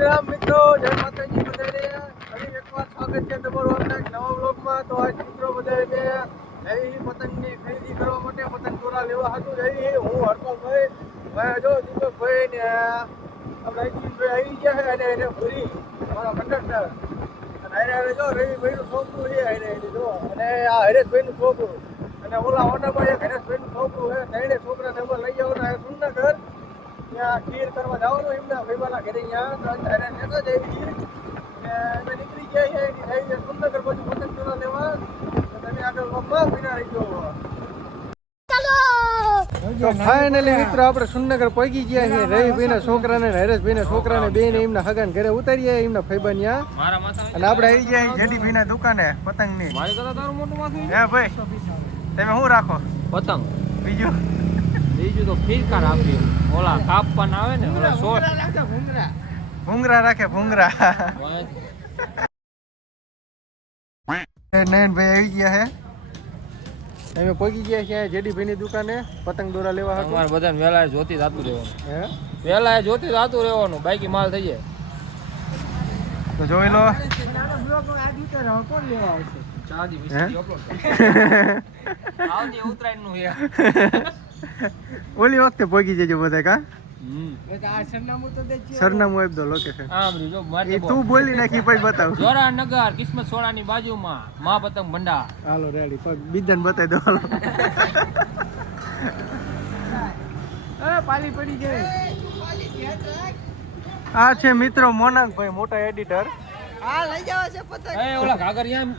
રામ મિત્રો, જય માતાજી બધાને. ફરી એકવાર સ્વાગત છે તમારું આપણા નવા બ્લોગમાં. તો આજ મિત્રો બધાને જઈ પતંગની ખરીદી કરવા માટે પતંગ દોરા લેવા હતું જઈ. હું હરપાલભાઈ જો દીપકભાઈ ને આપણે અજીતભાઈ આવી ગયા છે અને એને પૂરી મારા કંડક્ટર અને એને જો રવિભાઈનું છોકરું છે એને જો અને આ હરેશભાઈનું છોકરું અને ઓલા ઓનાભાઈ એક હરેશભાઈનું છોકરું છે. ત્રણે છોકરાને અમે લઈ જવાના સુનગર ત્યાં ખીર કરવા જવાનું એમના ભાઈવાના ઘરે ત્યાં લેતા જઈએ ને અમે નીકળી ગયા છે એની થઈ જાય સુંદર પછી પતંગ દોરા લેવા. તમે આગળ વખમાં પીના રહી ગયો. તો ફાઇનલી મિત્રો આપણે સુનગર પહોંચી ગયા છે. રવિભાઈના છોકરાને હરેશભાઈના છોકરાને બેને એમના હગાને ઘરે ઉતારીએ એમના ભાઈબંધ ત્યાં અને આપણે આવી ગયા જેડીભાઈના દુકાને પતંગની. હે ભાઈ તમે શું રાખો પતંગ? બીજું તો ફિરકાર આપી ઓલા કાપવાના આવે ને ઓલા શોર્ટ ભૂંગરા રાખે ભૂંગરા. નયનભાઈ આવી ગયા હે. અમે પહોંચી ગયા છીએ જેડીભાઈની દુકાને પતંગ દોરા લેવા હતા. અમારે બધાને વેલા જોતી જાતું રહેવાનું. હે વેલા જોતી જાતું રહેવાનું, બાકી માલ થઈ જાય તો જોઈ લો. કોણ લેવા આવશે? ઓલી વખતે પહોંચી જજો બધા કા. સરનામું આપી દો લોકેશન. તું બોલી નાખી પછી બતાવ. જોરાનગર કિસ્મત સોળાની બાજુમાં મા પતંગ ભંડાર. હાલો રેડી પગ બીજાને બતાવી દો. હાલો પાલી પડી જાય. આ છે મિત્રો મોનાંકભાઈ મોટા એડિટર. હા લઈ જાવ છે પતંગ. ઓલા કાગરિયા.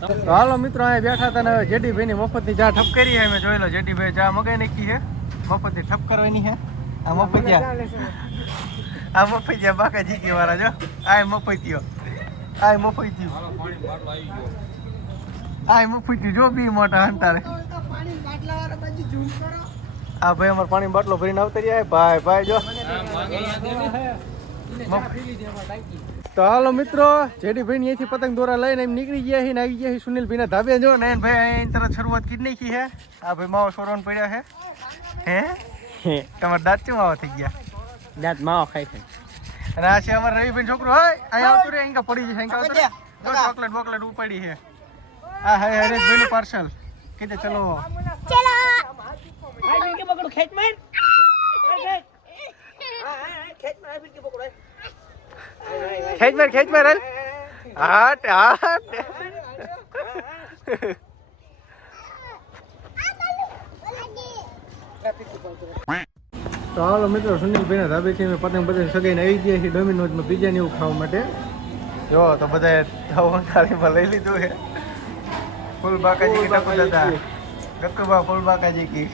તો હાલો મિત્રો અહીંયા બેઠા હતા ને જેડીભાઈની મફતની ચા ઠપ કરી છે. અમે જોઈ લો જેડીભાઈ ચા મગાઈ નાખી છે. મફતની ઠપ કરવાની છે. આ મફતિયા બાકા જીકી વાળા જો. આ મફતિયો આ મફતિયો આ મફતિયો જો બી મોટા અંતારે. આ ભાઈ અમારે પાણી બાટલો ભરીને આવતા રહ્યા ભાઈ ભાઈ જો. તો હાલો મિત્રો જેડીભાઈ અહીંયાથી પતંગ દોરા લઈને એમ નીકળી ગયા છે ને આવી ગયા છે સુનિલભાઈ ના ધાબે. જો નયનભાઈ અહીં તરત શરૂઆત કરી નાખી છે. આ ભાઈ માવો સોરવાનું પડ્યા છે. હે તમારા દાંત કેમ આવા થઈ ગયા? દાંત માવો ખાઈ છે. અને આ છે અમારા રવિભાઈ છોકરો. હોય અહીંયા આવતું રે અહીંયા પડી જશે. અહીંયા આવતું રે જો ચોકલેટ બોકલેટ ઉપાડી છે. આ હે હરેશભાઈ નું પાર્સલ કીધે ચલો ચલો આ ફિર કે પકડો ખેંચ માર ખેંચ માર ફિર કે પકડો ખેંચ માર હાટ હાટ. તો હાલો મિત્રો સુનિલભાઈ ના ધાબેથી અમે પતંગ પતંગ સગાઈને આવી ગયા છીએ ડોમિનોઝમાં પીઝા ને એવું ખાવા માટે. જો તો બધા થાળીમાં લઈ લીધું છે. ફૂલ બાકાજી કી ટકુ દાદા ગત્તુબા ફૂલ બાકાજી કી.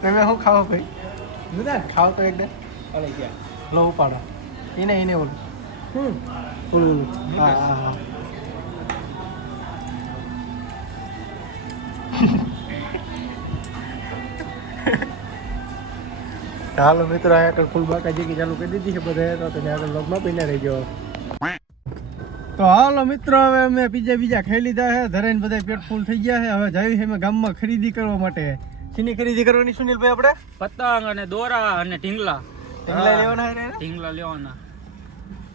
તમે શું ખાઓ ભાઈ? દાદા ખાઓ તો એકદમ અરે ગયા લો ઉપાડો એને ઓલું ઓલું હા હા હા. હાલો મિત્રો અહીંયા આગળ ફૂલ બાકાજી ચાલુ કરી દીધી છે બધા. તો તમે આગળ લોગમાં પીને રહી જાઓ. તો હાલો મિત્રો હવે અમે બીજા ખાઈ લીધા છે. ધરાઈને બધા પેટ ફૂલ થઈ ગયા છે. હવે જઈએ અમે ગામમાં ખરીદી કરવા માટે. શીની ખરીદી કરવાની સુનિલભાઈ આપણે? પતંગ અને દોરા અને ઢીંગલા. ઢીંગલા લેવાના છે. ઢીંગલા લેવાના.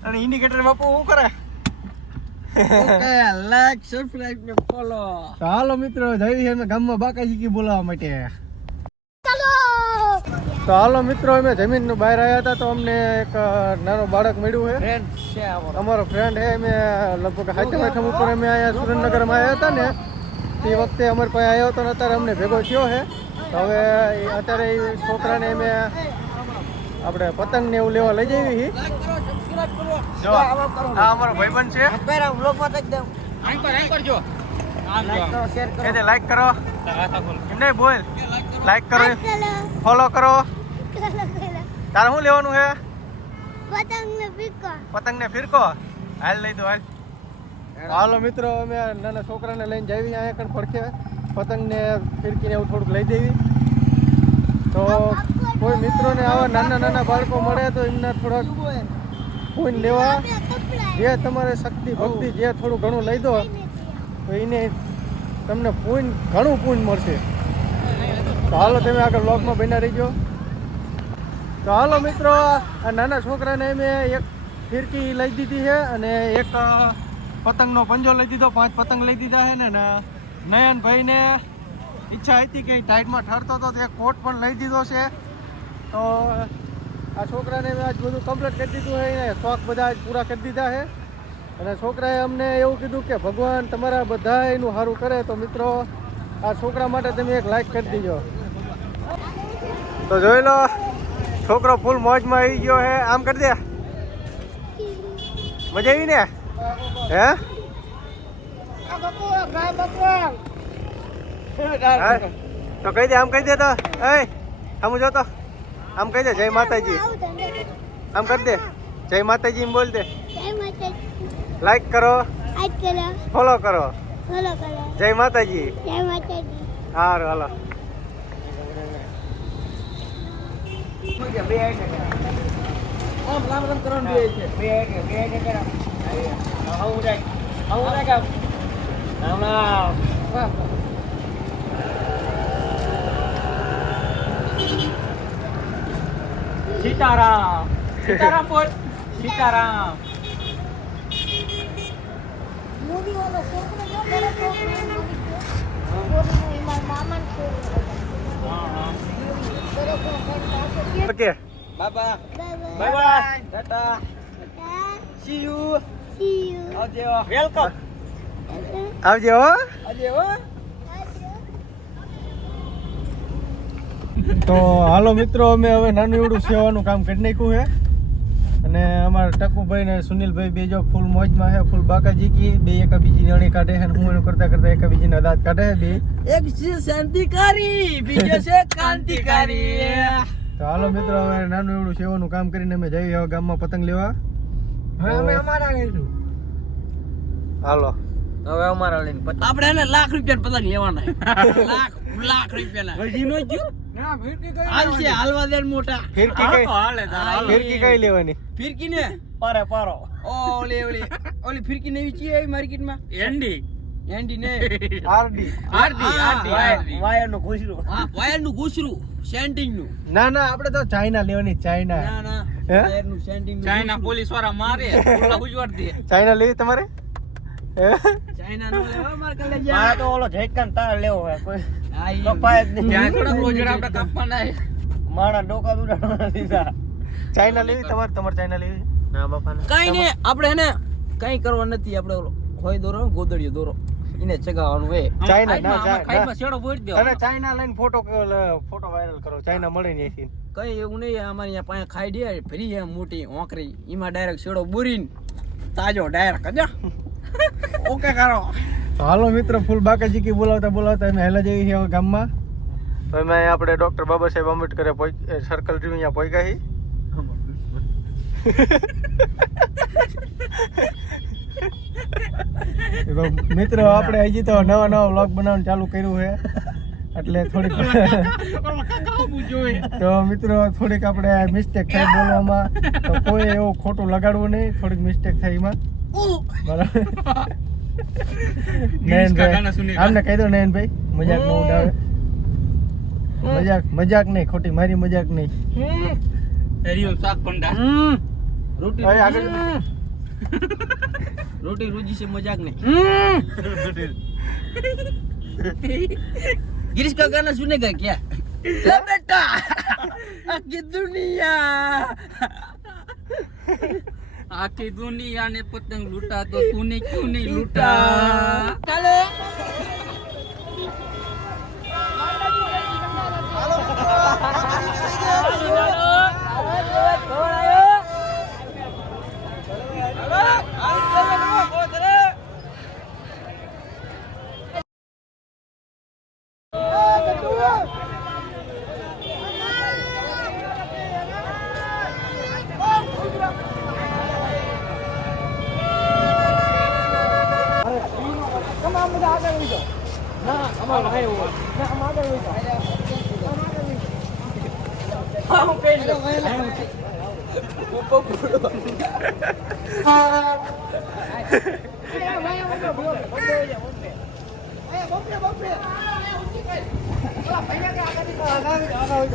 અને ઇન્ડિકેટર બાપુ શું કરે? ઓકે લાઈક સબસ્ક્રાઇબ ને ફોલો. તો હાલો મિત્રો જઈએ અમે ગામમાં બાકાજી બોલાવવા માટે. તો હાલો મિત્રો અમે જમીનનું બહાર આવ્યા હતા તો અમને એક નાનો બાળક મળ્યું છે. અમારો ફ્રેન્ડ છે. અમે લગભગ હાથમ ઉપર અમે અહીંયા સુરેન્દ્રનગરમાં આવ્યા હતા ને તે વખતે અમારી પાસે આવ્યો હતો ને અત્યારે અમને ભેગો થયો છે. તો હવે અત્યારે એ છોકરાને અમે આપણે પતંગ ને એવું લેવા લઈ જઈએ છીએ. જો આ અમારો ભાઈબંધ છે. લાઈક કરો એમ નહીં બોલ. લાઈક કરો ફોલો કરો. તારે શું લેવાનું છે? પતંગ ને ફિરકો. હાલ લઈ દો હાલ. હાલો મિત્રો અમે નાના છોકરાને લઈને જઈએ અહીંયા કણ પડખે પતંગ ને ફિરકી ને એવું થોડુંક લઈ દેવી. તો કોઈ મિત્રોને આવા નાના બાળકો મળે તો એમને થોડાક પૂન લેવા જે તમારે શક્તિ ભક્તિ જે થોડું ઘણું લઈ દો તો એને તમને ઘણું પૂન મળશે. તો હાલો તમે આગળ વ્લોગમાં બન્યા રહીજો. તો હાલો મિત્રો, આ નાના છોકરાને મેં એક ફિરકી લઈ દીધી છે અને એક પતંગનો પંજો લઈ દીધો. 5 પતંગ લઈ દીધા છે ને નયનભાઈને ઈચ્છા હતી કે ટાઈટમાં ઠરતો હતો તો એક કોટ પણ લઈ દીધો છે. તો આ છોકરાને મેં આજ બધું કમ્પ્લીટ કરી દીધું છે ને શોખ બધા આજ પૂરા કરી દીધા છે. અને છોકરાએ અમને એવું કીધું કે ભગવાન તમારા બધાયનું સારું કરે. તો મિત્રો આ છોકરા માટે તમે એક લાઈક કરી દીજો. તો જોઈ લો, છોકરો ફૂલ મોજમાં આવી ગયો હે. આમ કરી દે, મજા આવી ને? હે તો કહી દે, આમ કહી દે. તો એ આમ જો, તો આમ કહી દે જય માતાજી. આમ કરી દે જય માતાજી એમ બોલ દે. લાઈક કરો, ફોલો કરો. જય માતાજી. સારું હાલો. સીતારામ સીતારામ બોલ. સીતારામ. મૂવી વાળો છોકરો જો કરે છોકરો મામા okay Baba bye bye bye. Tata. C you. આવજો. વેલકમ. આવજો હો. આવજો. તો હાલો મિત્રો, અમે હવે નાનું એવડું સેવાનું કામ કરી નાખ્યું છે. અને અમારા ટકુભાઈ ને સુનિલભાઈ બે જો ફૂલ મોજમાં છે, ફૂલ બાકાજી કી. બે એકાબીજીની અણી કાઢે છે અને હું એનું કરતા કરતા એકાબીજીના દાંત કાઢે છે બે. એક છે શાંતિકારી, બીજો છે કાંતિકારી. તો હાલો મિત્રો, હવે નાનું એવડું સેવાનું કામ કરીને અમે જઈએ હવે ગામમાં પતંગ લેવા. હવે અમે અમારા લઈશું. હાલો હવે અમારા લઈને પતંગ. આપણે એને લાખ રૂપિયા પતંગ લેવાના. લાખ રૂપિયાના. હજી નો ગયું ના. ફિરકી કઈ હાલશે? હાલવા દે મોટા. ફિરકી કઈ હાલે તારા. ફિરકી કઈ લેવાની? ફિરકી ને પારો. ઓલી ફિરકી નવી છે આવી માર્કેટમાં. એન્ડી ને આરડી. વાયર નું ઘૂસરું. હા, વાયર નું ઘૂસરું. સેન્ટિંગ નું. ના આપણે તો ચાઇના લેવાની. ચાઇના. ના હે? વાયર નું સેન્ટિંગ. ચાઇના પોલીસ વાળા મારે. ઓલા ઉજવાડ દે. ચાઇના લેવી તમારે? ચાઇના નો લેવા માર કલે જા. મારે તો ઓલો ઝટકાન તાર લેવો હે. કોઈ કપાય જ નહીં. ત્યાં થોડા રોજડા આપણે કાપવાના હે. મારા ડોકા દુડાડવાના સીધા. ચાઇના લેવી તમારે ચાઇના લેવી? ના બાપા ના. કઈ ને આપણે એને કઈ કરવા નથી. આપણે ઓલો હોય દોરો, ગોદડીયો દોરો, એને ચગાવવાનું હે. ચાઇના ના ખાઈમાં છેડો બોરી દેવાનો. અને ચાઇના લઈને ફોટો વાયરલ કરો. ચાઇના મળે ને અહીંથી. કઈ એવું નહીં. અમારી અહીંયા પાસે ખાઈ દે ફરી એમ મોટી ઓંકરી, એમાં ડાયરેક્ટ છેડો બોરીને તાજો ડાયરેક્ટ કજા. ઓકે કરો. તો હાલો મિત્રો, ફૂલ બાકાજી કી બોલાવતા અમે હેલા જઈએ છીએ હવે ગામમાં. તો અમે આપણે ડોક્ટર બાબા સાહેબ આંબેડકરે સર્કલ રહ્યું અહીંયા પહોંચ્યા છીએ. તો મિત્રો આપણે હજી તો નવા વ્લોગ બનાવવાનું ચાલુ કર્યું છે, એટલે થોડીક તો મિત્રો થોડીક આપણે મિસ્ટેક થઈ બોલવામાં. તો કોઈ એવું ખોટું લગાડવું નહીં. થોડીક મિસ્ટેક થઈ એમાં. બરાબર. નયનભાઈ આમને કહી દો. નયનભાઈ મજાક ન ઉડાવે. મજાક નહીં, ખોટી મારી મજાક નહીં. रोटी रोजी से मजाक नहीं. गिरीश का गाना सुनेगा क्या? बेटा आखी दुनिया ने पतंग लूटा तो तूने क्यों नहीं लूटा? चलो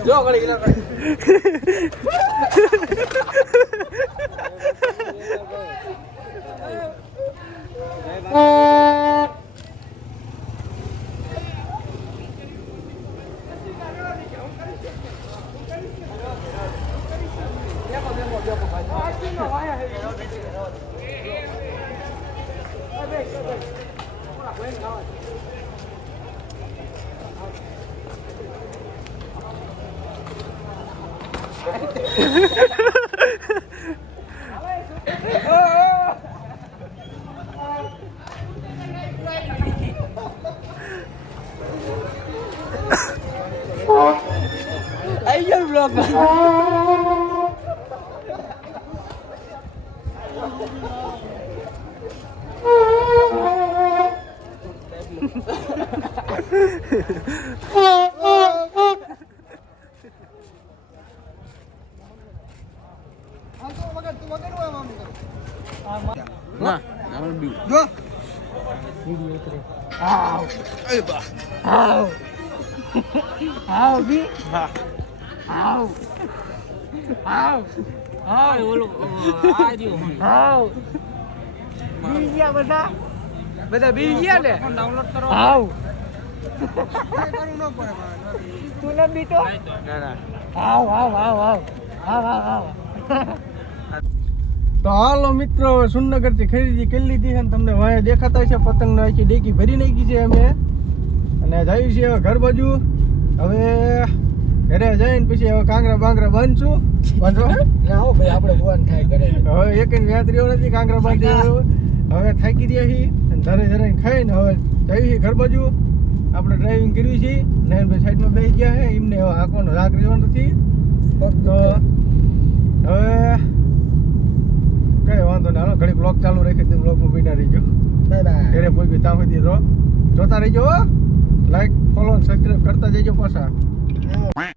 જો ઘડી ગલા આઈ ગયો બ્લોગ ના જો આવ બી આવ ઓલો આ રહ્યો આવ બી ગયા બધા બી ગયા ને ડાઉનલોડ કરો આવ કરું ન પડે તું ન બી તો ના ના આવ તો હાલો મિત્રો સુરનગર થી ખરીદી કરી લીધી છે ને તમને વાય દેખાતા છે પતંગ નો આખી ડેકી ભરી નાખી છે અમે અને જઈએ છીએ હવે ઘર બાજુ હવે ઘરે જઈને પછી હવે કાંગરા બાંગરા બાંધશું બાંધવા ના હો ભાઈ આપણે ભગવાન થાય કરે હવે એક વ્યાજ રહ્યો નથી કાંગરા બાંધી હવે થાકી રહ્યા છીએ અને ધરે ધરે ખાઈને હવે જઈએ છીએ ઘર બાજુ આપણે ડ્રાઇવિંગ કરવી છે નયનભાઈ સાઈડમાં બેસી ગયા છે એમને હવે હાંકવાનો રાગ રહ્યો નથી તો હવે કઈ વાંધો નહીં હાલો ઘડી બ્લોગ ચાલુ રાખી દે બ્લોગમાં બિના રહીજો બાય બાય ઘરે કોઈ બી ત્યાં સુધી જોતા રહીજો લાઈક ફોલો સબસ્ક્રાઈબ કરતા જજો પાછા